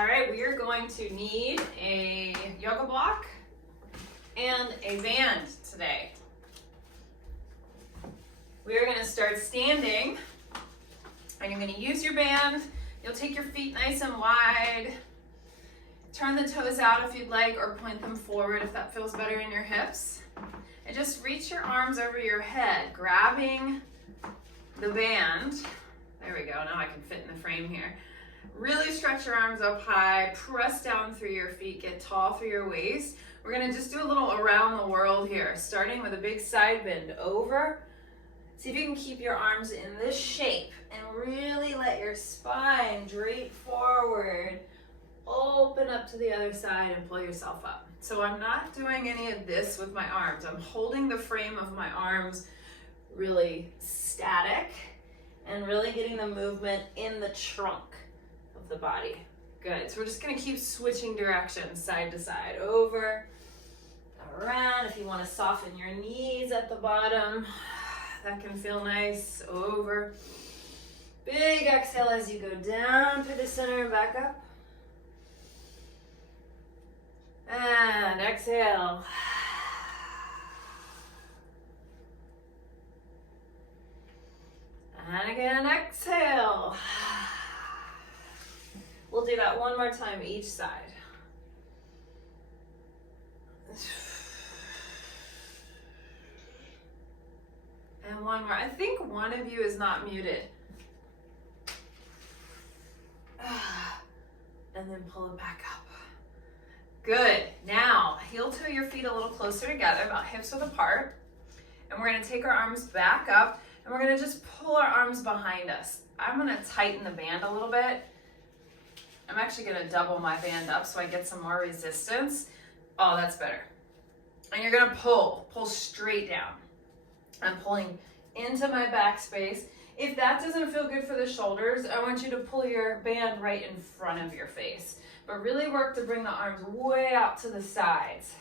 All right, we are going to need a yoga block and a band today. We are going to start standing, and you're going to use your band. You'll take your feet nice and wide. Turn the toes out if you'd like, or point them forward if that feels better in your hips. And just reach your arms over your head, grabbing the band. There we go, now I can fit in the frame here. Really stretch your arms up high, press down through your feet, get tall through your waist. We're gonna just do a little around the world here, starting with a big side bend over. See if you can keep your arms in this shape and really let your spine drape forward. Open up to the other side and pull yourself up. So I'm not doing any of this with my arms. I'm holding the frame of my arms really static and really getting the movement in the trunk of the body. Good, so we're just gonna keep switching directions side to side, over, around. If you wanna soften your knees at the bottom, that can feel nice, over. Big exhale as you go down through the center and back up. And exhale. And again, exhale. We'll do that one more time each side. And one more. I think one of you is not muted. And then pull it back up. Good. Now, heel toe your feet a little closer together, about hips width apart. And we're gonna take our arms back up, and we're gonna just pull our arms behind us. I'm gonna tighten the band a little bit. I'm actually gonna double my band up so I get some more resistance. Oh, that's better. And you're gonna pull straight down. I'm pulling into my back space. If that doesn't feel good for the shoulders, I want you to pull your band right in front of your face. But really work to bring the arms way out to the sides.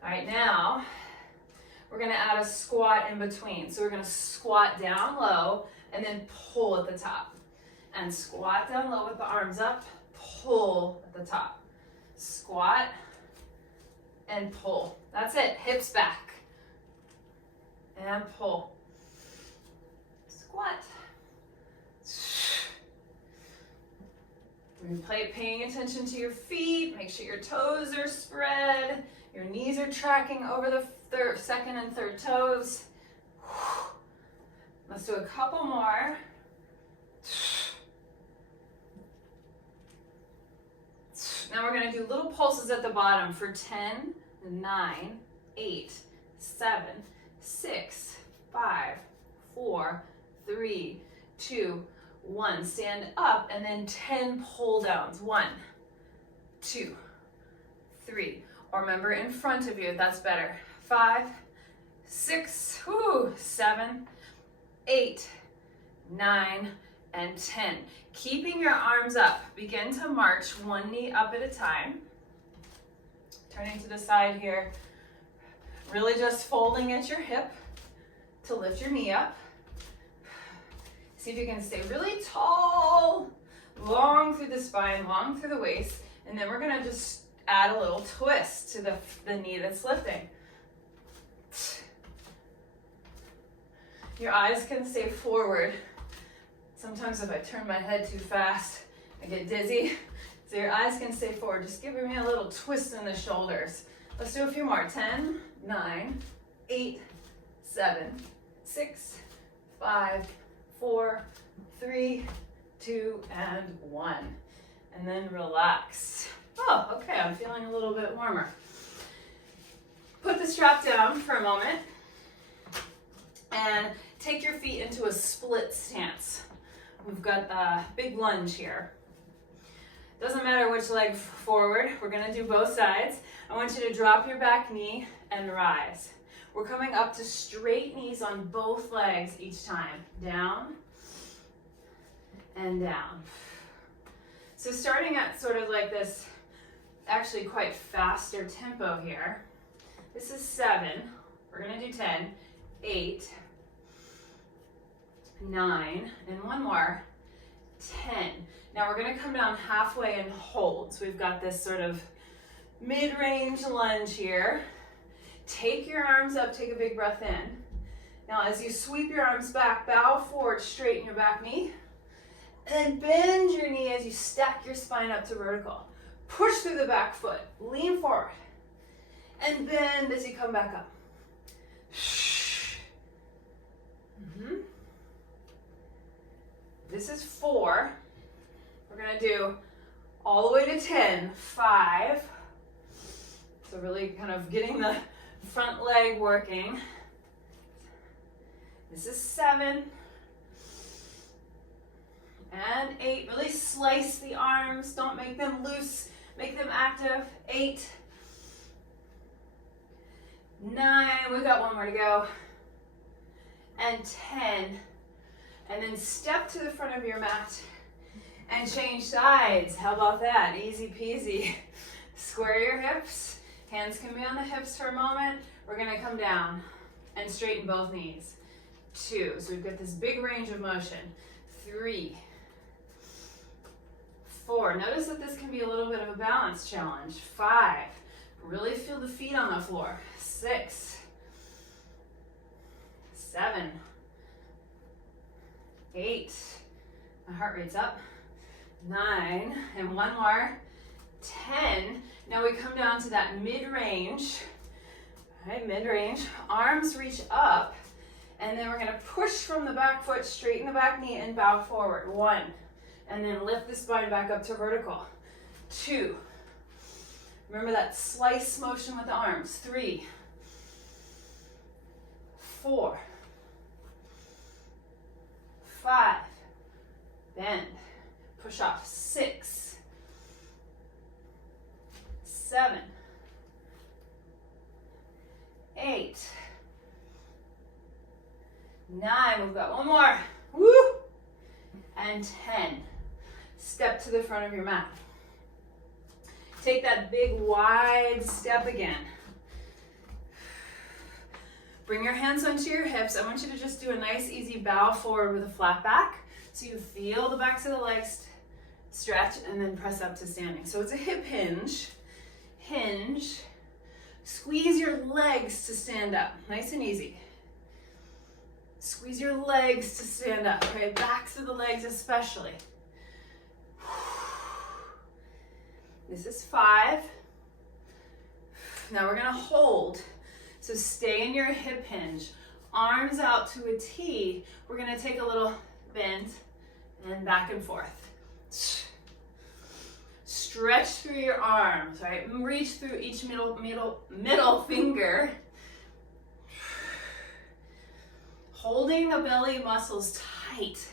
All right, now we're gonna add a squat in between. So we're gonna squat down low and then pull at the top. And squat down low with the arms up, pull at the top. Squat and pull. That's it, hips back. And pull. Squat. Paying attention to your feet, make sure your toes are spread, your knees are tracking over the second and third toes. Let's do a couple more. Now we're gonna do little pulses at the bottom for 10, 9, 8, 7, 6, 5, 4, 3, 2, 1. Stand up, and then 10 pull downs. 1, 2, 3. Or remember in front of you, that's better. 5, 6, 7, 8, 9, and 10. Keeping your arms up. Begin to march one knee up at a time. Turning to the side here. Really just folding at your hip to lift your knee up. See if you can stay really tall, long through the spine, long through the waist, and then we're gonna just add a little twist to the knee that's lifting. Your eyes can stay forward. Sometimes if I turn my head too fast, I get dizzy. So your eyes can stay forward, just giving me a little twist in the shoulders. Let's do a few more. 10, 9, 8, 7, 6, 5, 4, 3, 2, and 1. And then relax. Oh, okay, I'm feeling a little bit warmer. Put the strap down for a moment and take your feet into a split stance. We've got a big lunge here. Doesn't matter which leg forward, we're gonna do both sides. I want you to drop your back knee and rise. We're coming up to straight knees on both legs each time. Down and down. So starting at sort of like this, actually quite faster tempo here. This is 7, we're gonna do 10, 8, 9, and one more, 10. Now we're gonna come down halfway and hold. So we've got this sort of mid-range lunge here. Take your arms up, take a big breath in. Now as you sweep your arms back, bow forward, straighten your back knee. And then bend your knee as you stack your spine up to vertical. Push through the back foot, lean forward. And bend as you come back up. This is 4. We're gonna do all the way to 10. 5. So really kind of getting the front leg working. This is 7. And 8. Really slice the arms. Don't make them loose. Make them active. 8. 9. We've got one more to go. And 10. And then step to the front of your mat and change sides. How about that? Easy peasy. Square your hips. Hands can be on the hips for a moment. We're gonna come down and straighten both knees. 2. So we've got this big range of motion. 3. 4. Notice that this can be a little bit of a balance challenge. 5. Really feel the feet on the floor. 6. 7. 8. My heart rate's up. 9. And one more. 10. Now we come down to that mid-range. All right, mid-range. Arms reach up. And then we're going to push from the back foot, straighten the back knee, and bow forward. 1. And then lift the spine back up to vertical. 2. Remember that slice motion with the arms. 3. 4. 5. Bend. Push off. 6. 7. 8. 9. We've got one more. Woo! And 10. Step to the front of your mat. Take that big wide step again. Bring your hands onto your hips. I want you to just do a nice easy bow forward with a flat back. So you feel the backs of the legs stretch and then press up to standing. So it's a hip hinge. Hinge. Squeeze your legs to stand up. Nice and easy. Squeeze your legs to stand up, okay? Backs of the legs especially. This is 5. Now we're gonna hold. So stay in your hip hinge. Arms out to a T. We're gonna take a little bend and back and forth. Stretch through your arms, right? Reach through each middle finger. Holding the belly muscles tight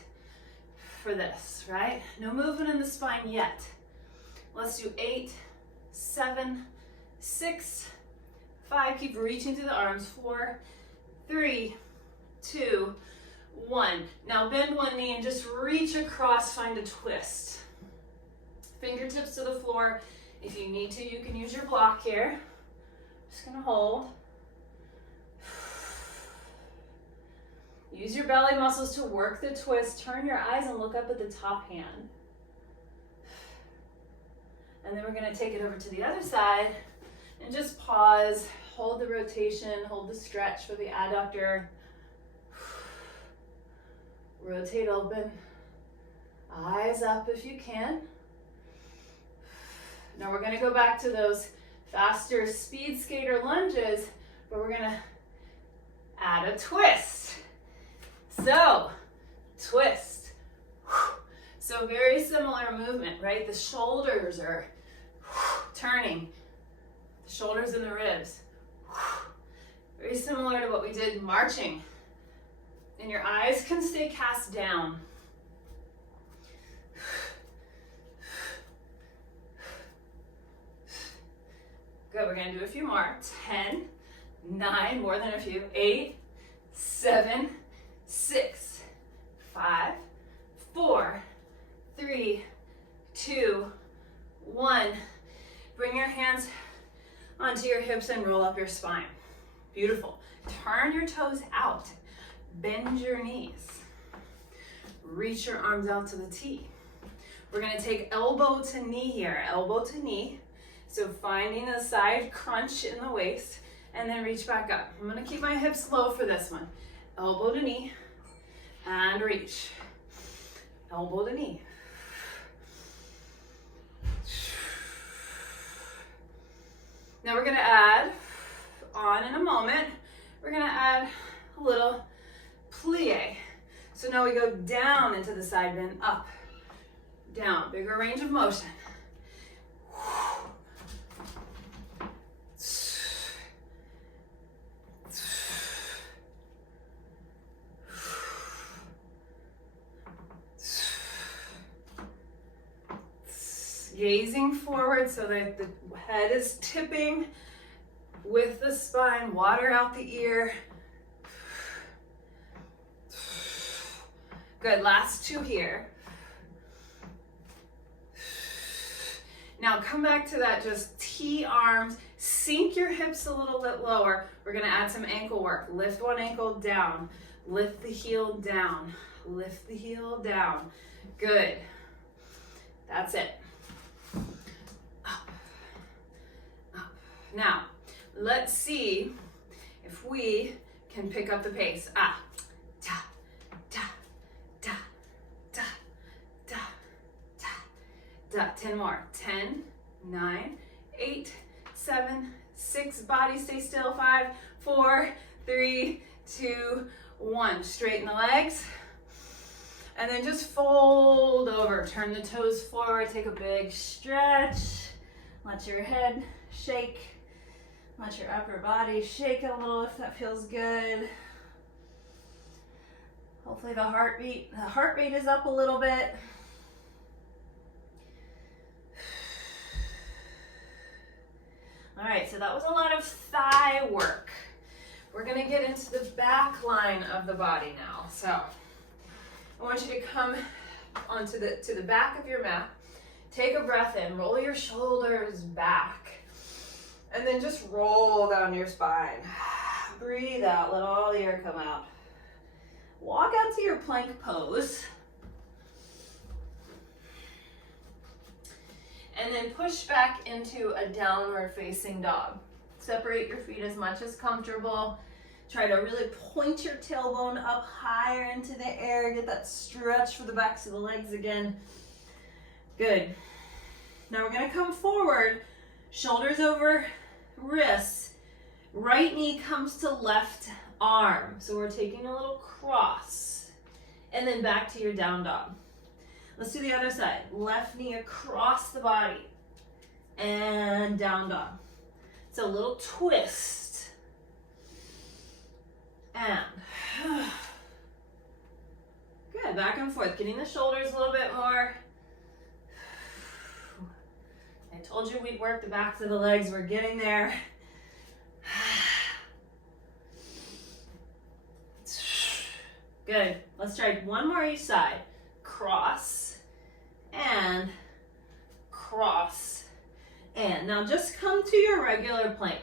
for this, right? No movement in the spine yet. Let's do 8, 7, 6, 5. Keep reaching through the arms. 4, 3, 2, 1. Now bend one knee and just reach across, find a twist. Fingertips to the floor. If you need to, you can use your block here. Just gonna hold. Use your belly muscles to work the twist. Turn your eyes and look up at the top hand. And then we're gonna take it over to the other side and just pause, hold the rotation, hold the stretch for the adductor. Rotate open, eyes up if you can. Now we're gonna go back to those faster speed skater lunges, but we're gonna add a twist. So, twist. So very similar movement, right? The shoulders are turning, the shoulders and the ribs. Very similar to what we did marching. And your eyes can stay cast down. Good, we're gonna do a few more. 10, 9, more than a few. 8, 7, 6, 5, 4, 3, 2, 1. Bring your hands onto your hips and roll up your spine. Beautiful. Turn your toes out. Bend your knees. Reach your arms out to the T. We're gonna take elbow to knee here, elbow to knee. So finding a side crunch in the waist, and then reach back up. I'm gonna keep my hips low for this one. Elbow to knee, and reach. Elbow to knee. Now we're gonna add, on in a moment, we're gonna add a little plie. So now we go down into the side bend, up, down, bigger range of motion. Gazing forward so that the head is tipping with the spine, water out the ear. Good, last two here. Now come back to that, just T arms, sink your hips a little bit lower. We're gonna add some ankle work. Lift one ankle down, lift the heel down, lift the heel down. Good, that's it. Up, up. Now, let's see if we can pick up the pace. Ah, ta, ta, ta, ta, ta, ta, ta. 10 more. 10, 9, 8, 7, 6. Body stay still. 5, 4, 3, 2, 1. Straighten the legs. And then just fold over. Turn the toes forward. Take a big stretch. Let your head shake. Let your upper body shake a little if that feels good. Hopefully the heart rate is up a little bit. All right, so that was a lot of thigh work. We're gonna get into the back line of the body now. So I want you to come onto the back of your mat. Take a breath in, roll your shoulders back, and then just roll down your spine. Breathe out, let all the air come out. Walk out to your plank pose. And then push back into a downward facing dog. Separate your feet as much as comfortable. Try to really point your tailbone up higher into the air. Get that stretch for the backs of the legs again. Good. Now we're gonna come forward, shoulders over wrists. Right knee comes to left arm. So we're taking a little cross. And then back to your down dog. Let's do the other side. Left knee across the body. And down dog. So a little twist. And good, back and forth, getting the shoulders a little bit more. I told you we'd work the backs of the legs, we're getting there. Good, let's try one more each side. Cross, and cross, and now just come to your regular plank.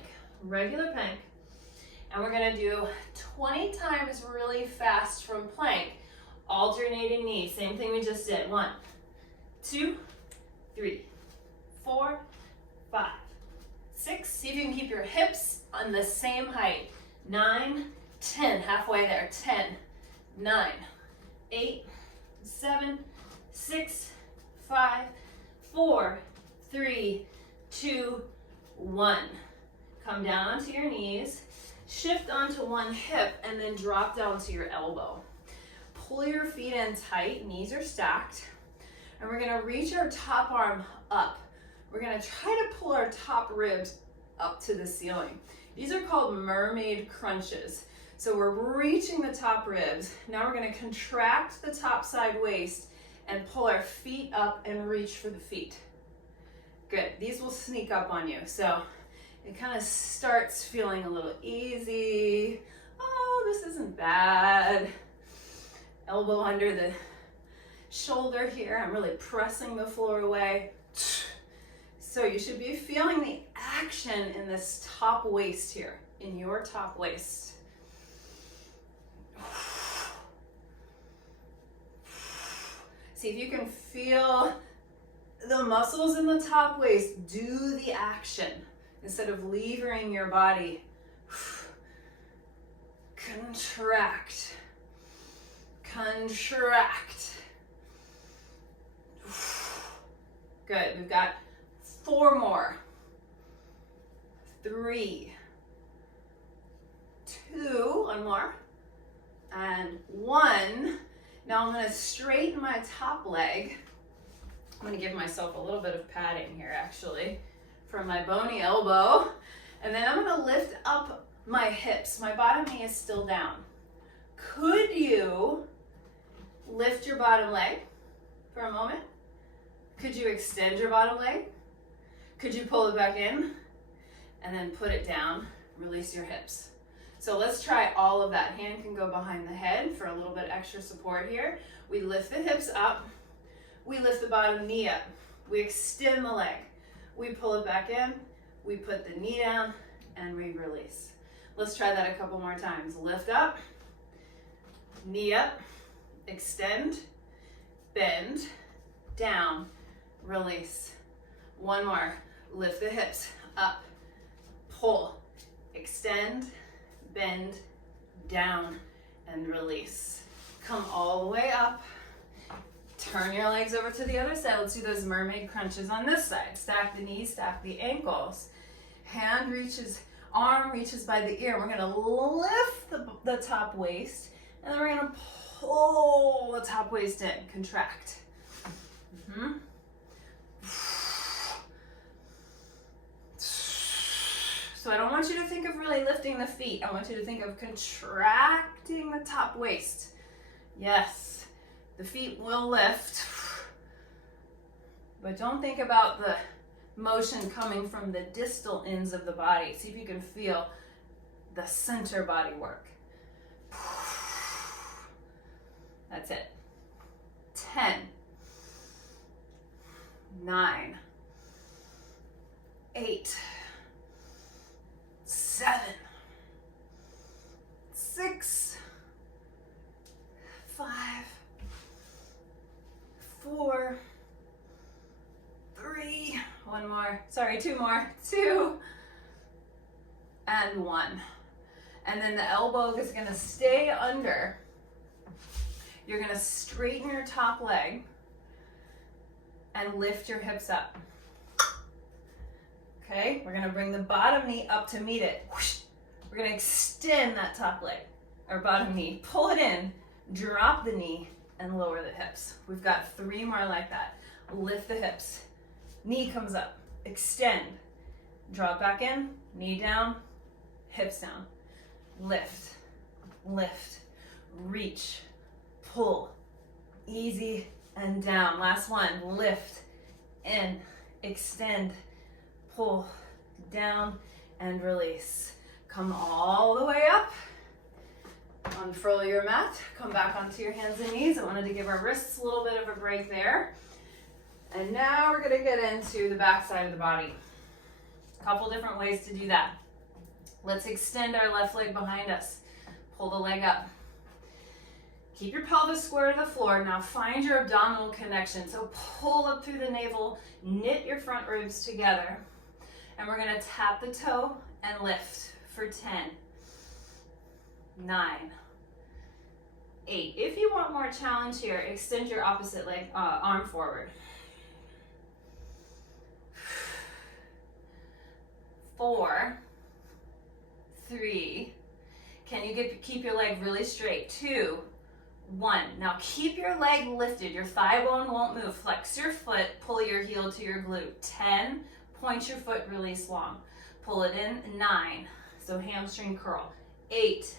And we're gonna do 20 times really fast from plank, alternating knees. Same thing we just did. 1, 2, 3, 4, 5, 6. See if you can keep your hips on the same height. 9, 10, halfway there. 10, 9, 8, 7, 6, 5, 4, 3, 2, 1. Come down onto your knees. Shift onto one hip and then drop down to your elbow. Pull your feet in tight, knees are stacked. And we're gonna reach our top arm up. We're gonna try to pull our top ribs up to the ceiling. These are called mermaid crunches. So we're reaching the top ribs. Now we're gonna contract the top side waist and pull our feet up and reach for the feet. Good, these will sneak up on you. So it kind of starts feeling a little easy. Oh, this isn't bad. Elbow under the shoulder here. I'm really pressing the floor away. So you should be feeling the action in this top waist here, in your top waist. See if you can feel the muscles in the top waist do the action instead of levering your body. Contract, contract. Good, we've got 4 more. 3, 2, one more, and 1. Now I'm gonna straighten my top leg. I'm gonna give myself a little bit of padding here actually from my bony elbow. And then I'm gonna lift up my hips. My bottom knee is still down. Could you lift your bottom leg for a moment? Could you extend your bottom leg? Could you pull it back in? And then put it down, release your hips. So let's try all of that. Hand can go behind the head for a little bit extra support here. We lift the hips up. We lift the bottom knee up. We extend the leg. We pull it back in. We put the knee down and we release. Let's try that a couple more times. Lift up, knee up, extend, bend, down, release. One more. Lift the hips up, pull, extend, bend, down, and release. Come all the way up. Turn your legs over to the other side. Let's do those mermaid crunches on this side. Stack the knees, stack the ankles. Hand reaches, arm reaches by the ear. We're gonna lift the top waist, and then we're gonna pull the top waist in, contract. So I don't want you to think of really lifting the feet. I want you to think of contracting the top waist. Yes, the feet will lift, but don't think about the motion coming from the distal ends of the body. See if you can feel the center body work. That's it. 10, 9, 8, 7, 6, 5, 4, 3, one more, sorry, 2 more, 2, and 1. And then the elbow is gonna stay under. You're gonna straighten your top leg and lift your hips up. Okay, we're gonna bring the bottom knee up to meet it. We're gonna extend that top leg, or bottom knee, pull it in, drop the knee, and lower the hips. We've got 3 more like that. Lift the hips, knee comes up, extend, drop back in, knee down, hips down. Lift, lift, reach, pull, easy and down. Last one, lift, in, extend, pull, down, and release. Come all the way up. Unfurl your mat. Come back onto your hands and knees. I wanted to give our wrists a little bit of a break there. And now we're gonna get into the back side of the body. A couple different ways to do that. Let's extend our left leg behind us. Pull the leg up. Keep your pelvis square to the floor. Now find your abdominal connection. So pull up through the navel, knit your front ribs together. And we're gonna tap the toe and lift for 10, 9, 8. If you want more challenge here, extend your opposite leg, arm forward. 4, 3. Can you keep your leg really straight? 2, 1. Now keep your leg lifted. Your thigh bone won't move. Flex your foot, pull your heel to your glute. 10, point your foot, release long. Pull it in. 9, so hamstring curl. 8,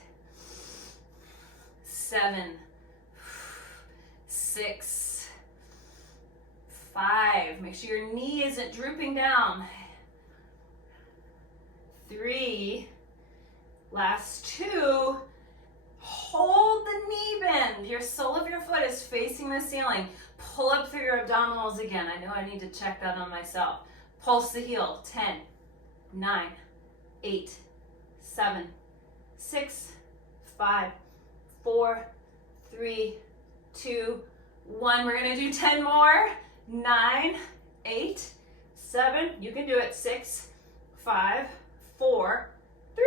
7, 6, 5. Make sure your knee isn't drooping down. 3, last 2. Hold the knee bend. Your sole of your foot is facing the ceiling. Pull up through your abdominals again. I know I need to check that on myself. Pulse the heel. 10, 9, 8, 7, 6, 5, 4, 3, 2, 1. We're gonna do 10 more. 9, 8, 7, you can do it, 6, 5, 4, 3,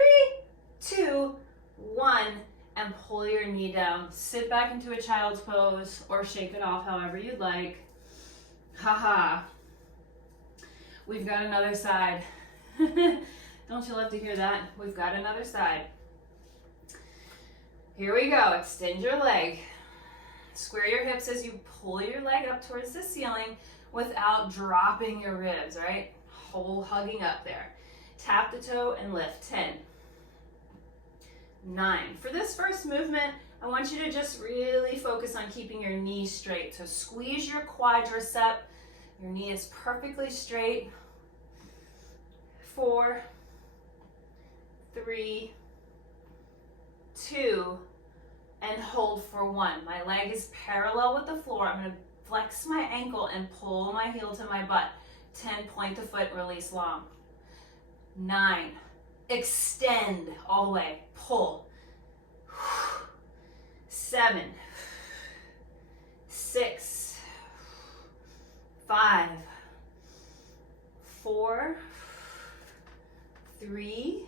2, 1, and pull your knee down. Sit back into a child's pose or shake it off however you'd like. Haha. We've got another side. Don't you love to hear that? We've got another side. Here we go. Extend your leg. Square your hips as you pull your leg up towards the ceiling without dropping your ribs, right? Whole hugging up there. Tap the toe and lift. 10, 9. For this first movement, I want you to just really focus on keeping your knee straight. So squeeze your quadricep. Your knee is perfectly straight. 4, 3, 2, and hold for 1. My leg is parallel with the floor. I'm gonna flex my ankle and pull my heel to my butt. 10, point the foot, release long. 9, extend all the way, pull. 7, 6, 5, 4, 3,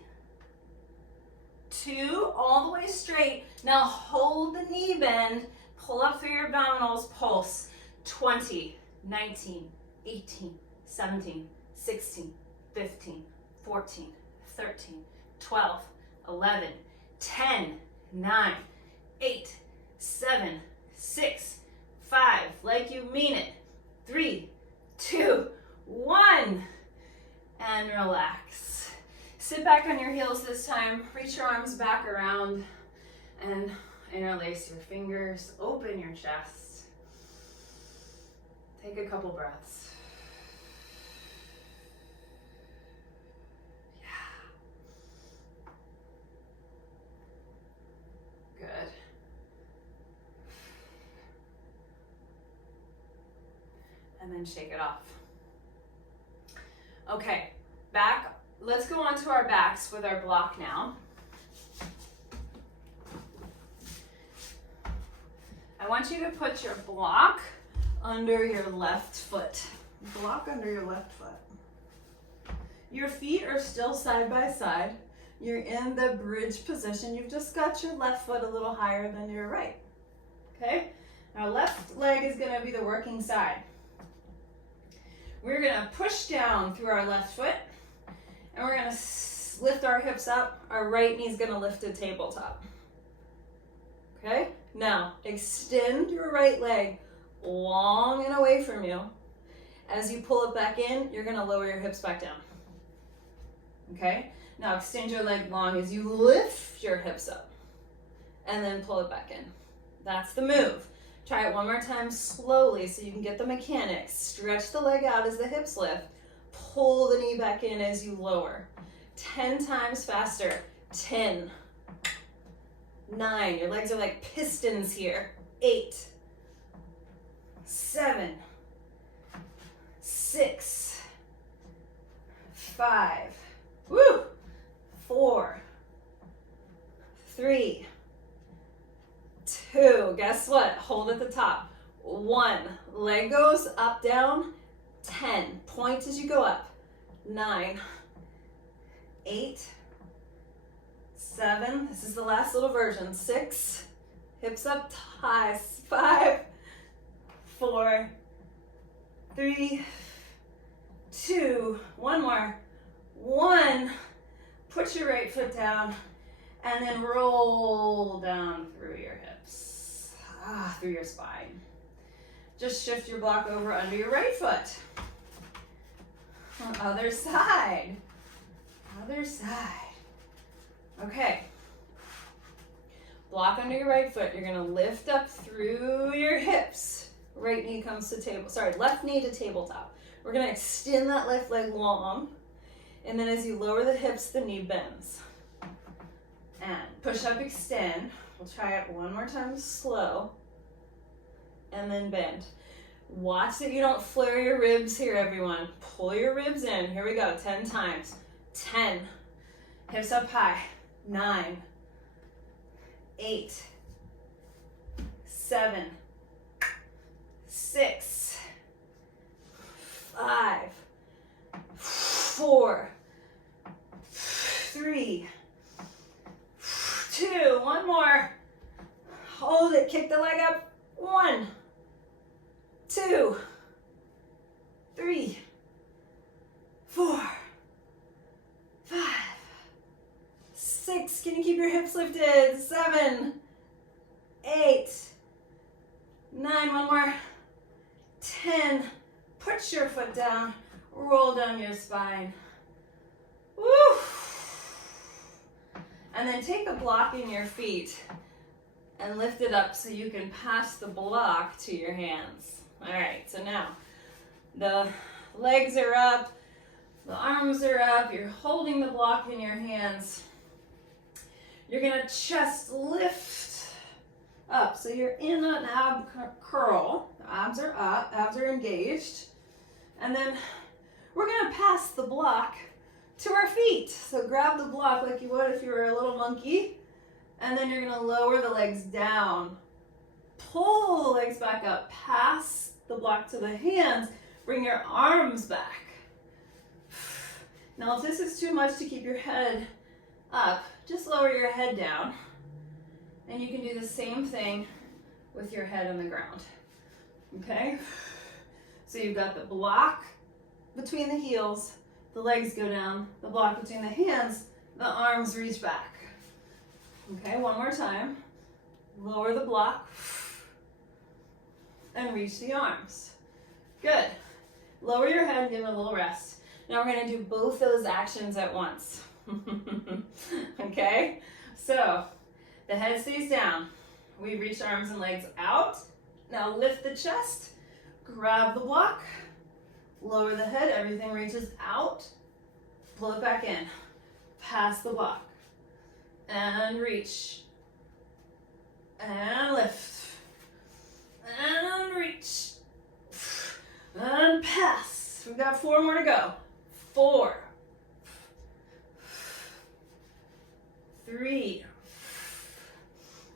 2, all the way straight. Now hold the knee bend, pull up through your abdominals, pulse. 20, 19, 18, 17, 16, 15, 14, 13, 12, 11, 10, 9, 8, 7, 6, 5, like you mean it. 3, 2, 1, and relax. Sit back on your heels this time. Reach your arms back around and interlace your fingers. Open your chest. Take a couple breaths. Yeah. Good. And then shake it off. Okay, back. Let's go on to our backs with our block now. I want you to put your block under your left foot. Block under your left foot. Your feet are still side by side. You're in the bridge position. You've just got your left foot a little higher than your right. Okay? Our left leg is going to be the working side. We're going to push down through our left foot. And we're going to lift our hips up. Our right knee is going to lift to tabletop. Okay? Now, extend your right leg long and away from you. As you pull it back in, you're going to lower your hips back down. Okay? Now, extend your leg long as you lift your hips up. And then pull it back in. That's the move. Try it one more time slowly so you can get the mechanics. Stretch the leg out as the hips lift. Pull the knee back in as you lower. 10 times faster. 10, 9, your legs are like pistons here. 8, 7, 6, 5, woo, 4, 3, 2, guess what? Hold at the top. 1, leg goes up, down. 10, point as you go up. 9, 8, 7, this is the last little version. 6, hips up high. 5, 4, 3, 2, one more. 1, put your right foot down and then roll down through your hips, through your spine. Just shift your block over under your right foot. Other side. Other side. Okay. Block under your right foot. You're going to lift up through your hips. Right knee comes to table. Sorry, left knee to tabletop. We're going to extend that left leg long. And then as you lower the hips, the knee bends. And push up, extend. We'll try it one more time slow. And then bend. Watch that you don't flare your ribs here, everyone. Pull your ribs in. Here we go, 10 times. 10. Hips up high. 9. 8. 7. 6. 5, 4, 3, 2, one more. Hold it, kick the leg up. 1, 2, 3, 4, 5, 6. Can you keep your hips lifted? 7, 8, 9. One more. 10. Put your foot down. Roll down your spine. Woo! And then take a block in your feet and lift it up so you can pass the block to your hands. All right, so now the legs are up, the arms are up, you're holding the block in your hands. You're gonna chest lift up. So you're in an ab curl. The abs are up, abs are engaged. And then we're gonna pass the block to our feet. So grab the block like you would if you were a little monkey. And then you're gonna lower the legs down. Pull the legs back up. Pass the block to the hands. Bring your arms back. Now if this is too much to keep your head up, just lower your head down. And you can do the same thing with your head on the ground. Okay? So you've got the block between the heels, the legs go down, the block between the hands, the arms reach back. Okay, one more time. Lower the block and reach the arms. Good. Lower your head, give it a little rest. Now we're gonna do both those actions at once. Okay, so the head stays down. We reach arms and legs out. Now lift the chest, grab the block, lower the head, everything reaches out, pull it back in, pass the block, and reach, and lift, and reach, and pass. We've got 4 more to go. 4, 3.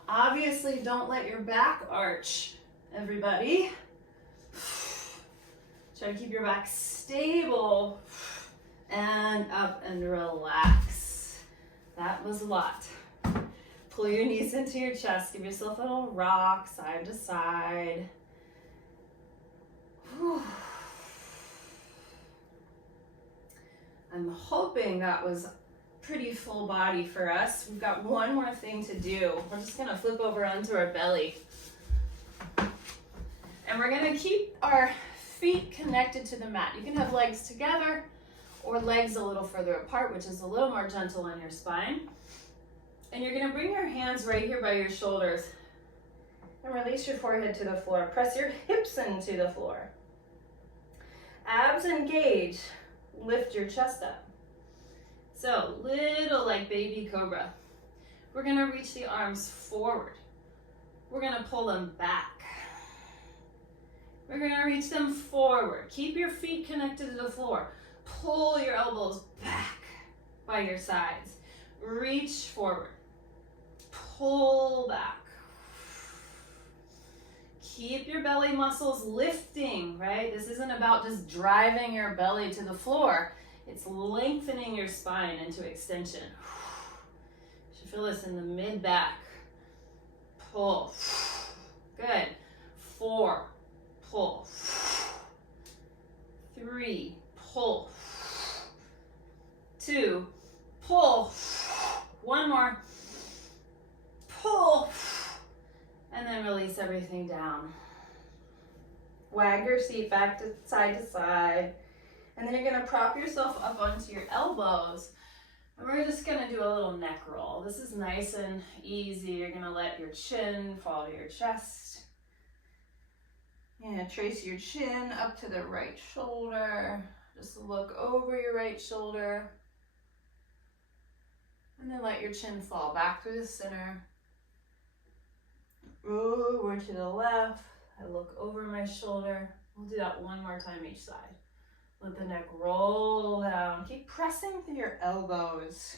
Obviously, don't let your back arch, everybody. Try to keep your back stable and up and relax. That was a lot. Pull your knees into your chest. Give yourself a little rock side to side. Whew. I'm hoping that was pretty full body for us. We've got one more thing to do. We're just gonna flip over onto our belly. And we're gonna keep our feet connected to the mat. You can have legs together or legs a little further apart, which is a little more gentle on your spine. And you're gonna bring your hands right here by your shoulders and release your forehead to the floor. Press your hips into the floor. Abs engage. Lift your chest up. So, little like baby cobra. We're gonna reach the arms forward. We're gonna pull them back. We're gonna reach them forward. Keep your feet connected to the floor. Pull your elbows back by your sides. Reach forward. Pull back. Keep your belly muscles lifting, right? This isn't about just driving your belly to the floor. It's lengthening your spine into extension. You should feel this in the mid-back. Pull. Good. 4. Pull. 3. Pull. 2. Pull. 1 more. Pull. And then release everything down. Wag your seat back to side. And then you're gonna prop yourself up onto your elbows. And we're just gonna do a little neck roll. This is nice and easy. You're gonna let your chin fall to your chest. You're gonna trace your chin up to the right shoulder. Just look over your right shoulder. And then let your chin fall back through the center. Over to the left. I look over my shoulder. We'll do that 1 more time each side. Let the neck roll down. Keep pressing through your elbows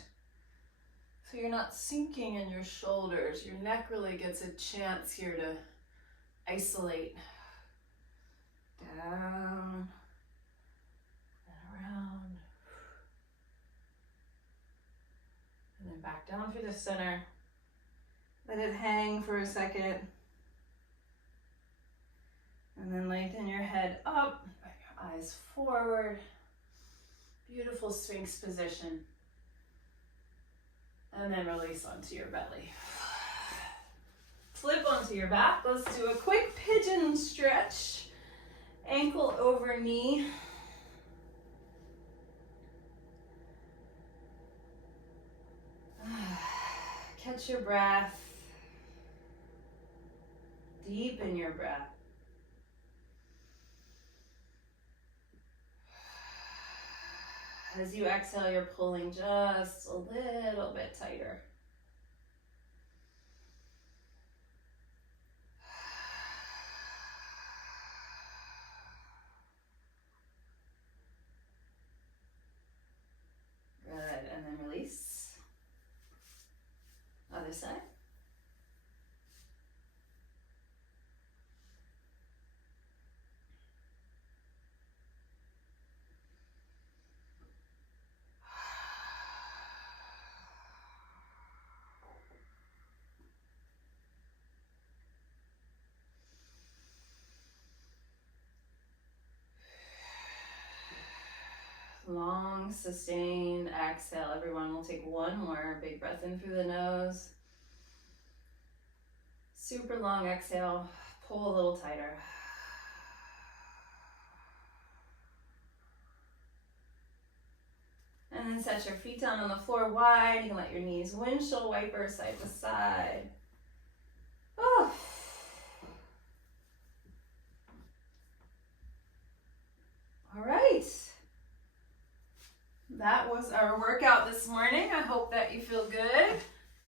so you're not sinking in your shoulders. Your neck really gets a chance here to isolate. Down And back down through the center. Let it hang for a second. And then lengthen your head up, bring your eyes forward. Beautiful Sphinx position. And then release onto your belly. Flip onto your back. Let's do a quick pigeon stretch. Ankle over knee. Catch your breath. Deepen your breath. As you exhale, you're pulling just a little bit tighter. Good, and then release. Other side. Long, sustained exhale. Everyone will take one more. Big breath in through the nose. Super long exhale. Pull a little tighter. And then set your feet down on the floor wide. You can let your knees windshield wiper side to side. Oh. All right. That was our workout this morning. I hope that you feel good.